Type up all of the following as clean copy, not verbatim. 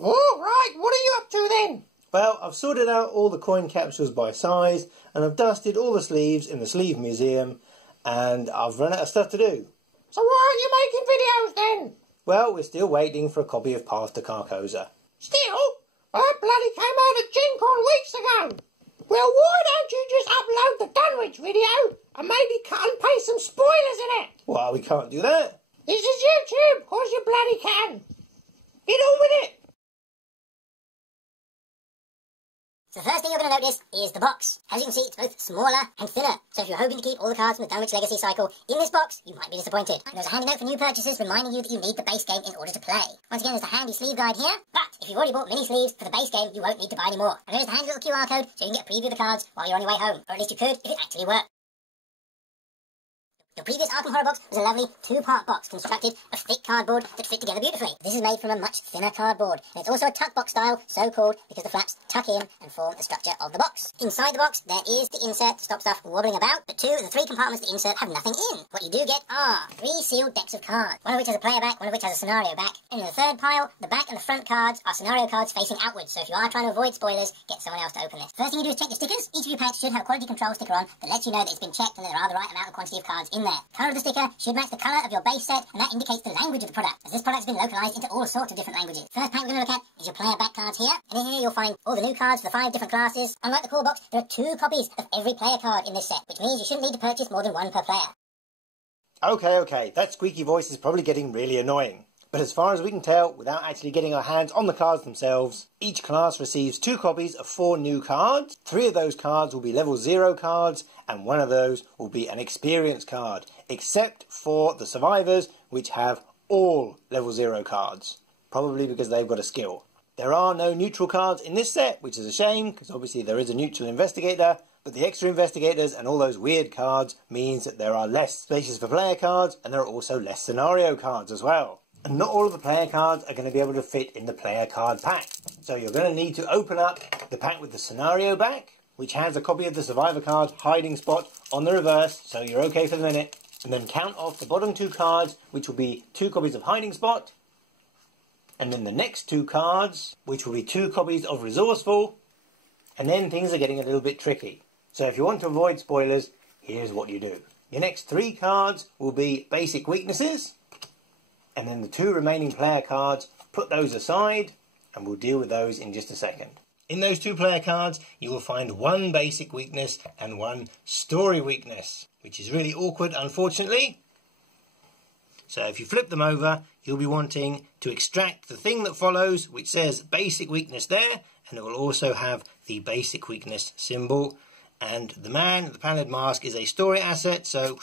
Oh, right, what are you up to then? Well, I've sorted out all the coin capsules by size, and I've dusted all the sleeves in the sleeve museum, and I've run out of stuff to do. So why aren't you making videos then? Well, we're still waiting for a copy of Path to Carcosa. Still? That bloody came out at Gen-Con weeks ago. Well, why don't you just upload the Dunwich video and maybe cut and paste some spoilers in it? Well, we can't do that. This is YouTube, of course you bloody can. Get on with it. So the first thing you're going to notice is the box. As you can see, it's both smaller and thinner. So if you're hoping to keep all the cards from the Dunwich Legacy cycle in this box, you might be disappointed. And there's a handy note for new purchasers reminding you that you need the base game in order to play. Once again, there's a handy sleeve guide here. But if you've already bought mini sleeves for the base game, you won't need to buy any more. And there's the handy little QR code so you can get a preview of the cards while you're on your way home. Or at least you could if it actually worked. Your previous Arkham Horror box was a lovely two-part box constructed of thick cardboard that fit together beautifully. This is made from a much thinner cardboard, and it's also a tuck box style, so called because the flaps tuck in and form the structure of the box. Inside the box, there is the insert to stop stuff wobbling about, but the three compartments to insert have nothing in. What you do get are 3 sealed decks of cards, one of which has a player back, one of which has a scenario back, and in the third pile, the back and the front cards are scenario cards facing outwards, so if you are trying to avoid spoilers, get someone else to open this. First thing you do is check your stickers. Each of your packs should have a quality control sticker on that lets you know that it's been checked and that there are the right amount and quantity of cards in there. Colour of the sticker should match the colour of your base set, and that indicates the language of the product, as this product has been localised into all sorts of different languages. First pack we're going to look at is your player back cards here, and in here you'll find all the new cards for the 5 different classes. Unlike the core box, there are 2 copies of every player card in this set, which means you shouldn't need to purchase more than 1 per player. Okay, that squeaky voice is probably getting really annoying. But as far as we can tell, without actually getting our hands on the cards themselves, each class receives 2 copies of 4 new cards. 3 of those cards will be level 0 cards, and 1 of those will be an experience card, except for the survivors, which have all level 0 cards, probably because they've got a skill. There are no neutral cards in this set, which is a shame, because obviously there is a neutral investigator, but the extra investigators and all those weird cards means that there are less spaces for player cards, and there are also less scenario cards as well. And not all of the player cards are going to be able to fit in the player card pack. So you're going to need to open up the pack with the scenario back, which has a copy of the survivor card hiding spot on the reverse, so you're okay for the minute. And then count off the bottom 2 cards, which will be 2 copies of hiding spot. And then the next 2 cards, which will be 2 copies of resourceful. And then things are getting a little bit tricky. So if you want to avoid spoilers, here's what you do. Your next 3 cards will be basic weaknesses. And then the 2 remaining player cards, put those aside, and we'll deal with those in just a second. In those 2 player cards, you will find 1 basic weakness and 1 story weakness, which is really awkward, unfortunately. So if you flip them over, you'll be wanting to extract the thing that follows, which says basic weakness there, and it will also have the basic weakness symbol. And the man with the panelled mask is a story asset, so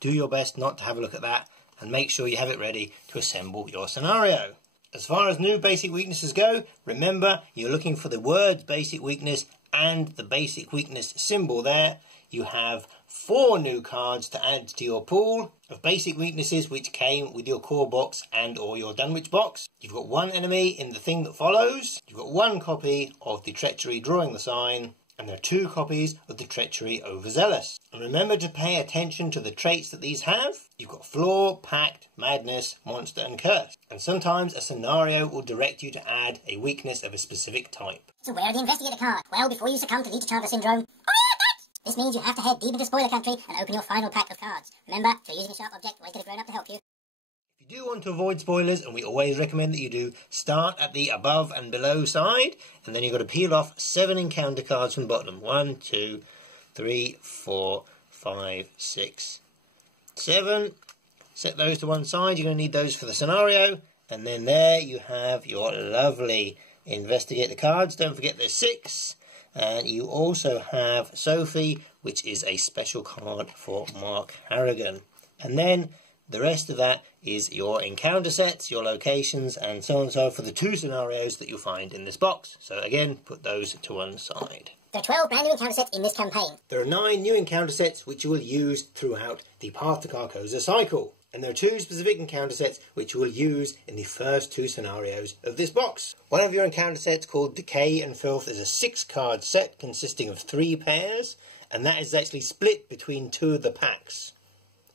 do your best not to have a look at that, and make sure you have it ready to assemble your scenario. As far as new basic weaknesses go, remember you're looking for the word basic weakness and the basic weakness symbol there. You have 4 new cards to add to your pool of basic weaknesses which came with your core box and or your Dunwich box. You've got 1 enemy in the thing that follows. You've got 1 copy of the treachery drawing the sign. And there are 2 copies of the treachery overzealous. And remember to pay attention to the traits that these have. You've got flaw, pact, madness, monster and curse. And sometimes a scenario will direct you to add a weakness of a specific type. So where are the investigator cards? Well, before you succumb to Leech Charter syndrome, this means you have to head deep into spoiler country and open your final pack of cards. Remember, if you're using a sharp object, always get a grown-up to help you. If you do want to avoid spoilers, and we always recommend that you do, start at the above and below side, and then you've got to peel off 7 encounter cards from the bottom. 1, 2, 3, 4, 5, 6, 7. Set those to one side. You're going to need those for the scenario. And then there you have your lovely investigator cards. Don't forget there's 6. And you also have Sophie, which is a special card for Mark Harrigan. And then the rest of that is your encounter sets, your locations, and so on and so on for the 2 scenarios that you'll find in this box. So again, put those to one side. There are 12 brand new encounter sets in this campaign. There are 9 new encounter sets which you will use throughout the Path to Carcosa cycle. And there are 2 specific encounter sets which you will use in the first 2 scenarios of this box. One of your encounter sets, called Decay and Filth, is a 6-card set consisting of 3 pairs, and that is actually split between 2 of the packs.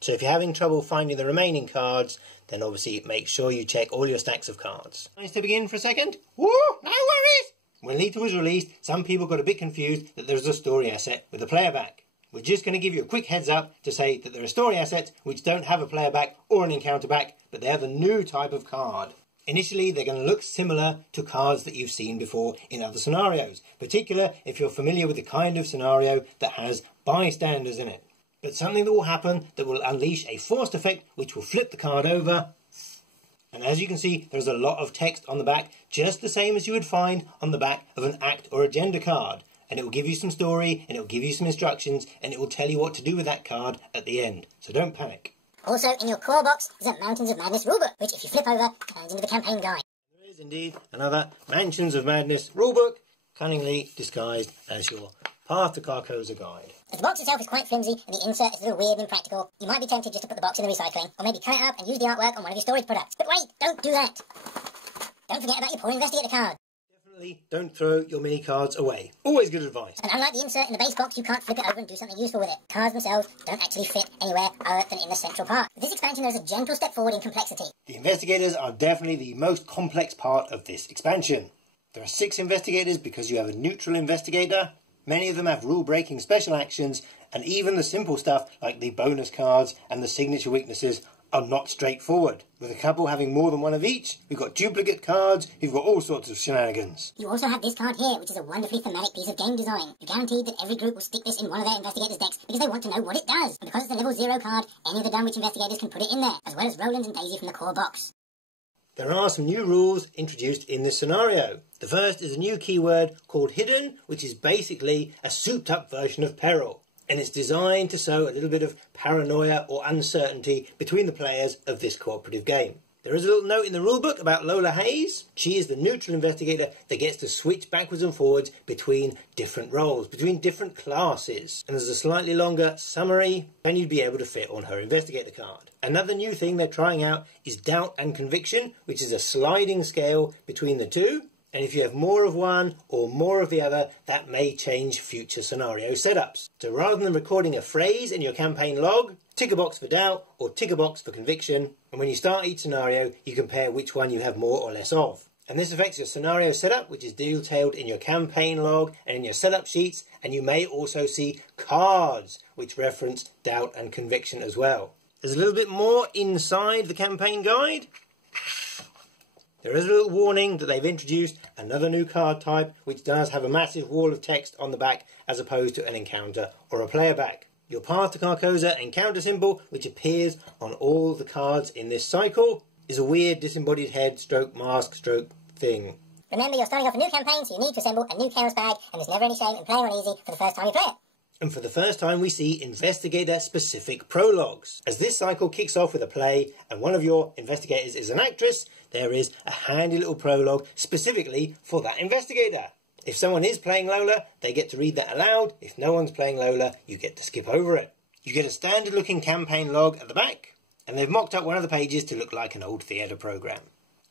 So if you're having trouble finding the remaining cards, then obviously make sure you check all your stacks of cards. Nice to begin for a second? Woo, no worries. When Lethal was released, some people got a bit confused that there was a story asset with a player back. We're just going to give you a quick heads up to say that there are story assets which don't have a player back or an encounter back, but they're the new type of card. Initially, they're going to look similar to cards that you've seen before in other scenarios, particularly if you're familiar with the kind of scenario that has bystanders in it. But something that will happen that will unleash a forced effect which will flip the card over. And as you can see, there's a lot of text on the back, just the same as you would find on the back of an act or agenda card. And it will give you some story, and it will give you some instructions, and it will tell you what to do with that card at the end. So don't panic. Also, in your core box is a Mountains of Madness rulebook, which if you flip over, turns into the campaign guide. There is indeed another Mansions of Madness rulebook, cunningly disguised as your Path to Carcosa guide. As the box itself is quite flimsy, and the insert is a little weird and impractical, you might be tempted just to put the box in the recycling, or maybe cut it up and use the artwork on one of your storage products. But wait, don't do that! Don't forget about your poor investigator card. Don't throw your mini cards away. Always good advice. And unlike the insert in the base box, you can't flip it over and do something useful with it. Cards themselves don't actually fit anywhere other than in the central part. With this expansion, there's a gentle step forward in complexity. The investigators are definitely the most complex part of this expansion. There are 6 investigators because you have a neutral investigator. Many of them have rule-breaking special actions, and even the simple stuff like the bonus cards and the signature weaknesses are not straightforward. With a couple having more than one of each, we've got duplicate cards, you've got all sorts of shenanigans. You also have this card here, which is a wonderfully thematic piece of game design. You're guaranteed that every group will stick this in one of their investigators' decks because they want to know what it does. And because it's a level 0 card, any of the Dunwich investigators can put it in there, as well as Roland and Daisy from the core box. There are some new rules introduced in this scenario. The first is a new keyword called Hidden, which is basically a souped-up version of Peril. And it's designed to sow a little bit of paranoia or uncertainty between the players of this cooperative game. There is a little note in the rulebook about Lola Hayes. She is the neutral investigator that gets to switch backwards and forwards between different roles, between different classes. And there's a slightly longer summary, and you'd be able to fit on her investigator card. Another new thing they're trying out is Doubt and Conviction, which is a sliding scale between the two. And if you have more of one or more of the other, that may change future scenario setups. So rather than recording a phrase in your campaign log, tick a box for doubt or tick a box for conviction. And when you start each scenario, you compare which one you have more or less of. And this affects your scenario setup, which is detailed in your campaign log and in your setup sheets. And you may also see cards, which reference doubt and conviction as well. There's a little bit more inside the campaign guide. There is a little warning that they've introduced another new card type which does have a massive wall of text on the back as opposed to an encounter or a player back. Your Path to Carcosa encounter symbol, which appears on all the cards in this cycle, is a weird disembodied head stroke mask stroke thing. Remember, you're starting off a new campaign, so you need to assemble a new chaos bag, and there's never any shame in playing on easy for the first time you play it. And for the first time we see investigator-specific prologues. As this cycle kicks off with a play and one of your investigators is an actress, there is a handy little prologue specifically for that investigator. If someone is playing Lola, they get to read that aloud. If no one's playing Lola, you get to skip over it. You get a standard-looking campaign log at the back, and they've mocked up one of the pages to look like an old theatre programme.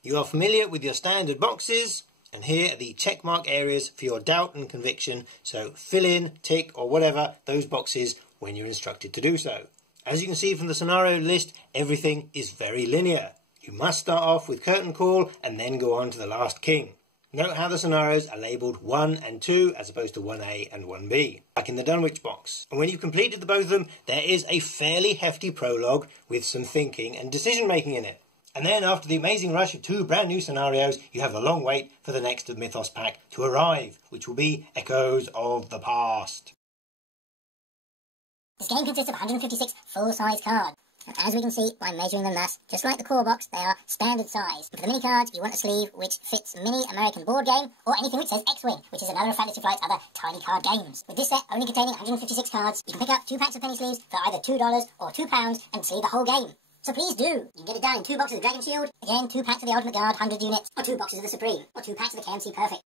You are familiar with your standard boxes, and here are the checkmark areas for your doubt and conviction, so fill in, tick, or whatever those boxes when you're instructed to do so. As you can see from the scenario list, everything is very linear. You must start off with Curtain Call and then go on to the Last King. Note how the scenarios are labelled 1 and 2 as opposed to 1A and 1B, like in the Dunwich box. And when you've completed the both of them, there is a fairly hefty prologue with some thinking and decision making in it. And then after the amazing rush of 2 brand new scenarios, you have the long wait for the next of Mythos pack to arrive, which will be Echoes of the Past. This game consists of 156 full-size cards. And as we can see by measuring them thus, just like the core box, they are standard size. And for the mini cards, you want a sleeve which fits mini American board game, or anything which says X-Wing, which is another of Fantasy Flight's other tiny card games. With this set only containing 156 cards, you can pick up 2 packs of penny sleeves for either $2 or £2 and sleeve the whole game. So please do. You can get it done in 2 boxes of Dragon Shield, again 2 packs of the Ultimate Guard 100 units, or 2 boxes of the Supreme, or 2 packs of the KMC Perfect.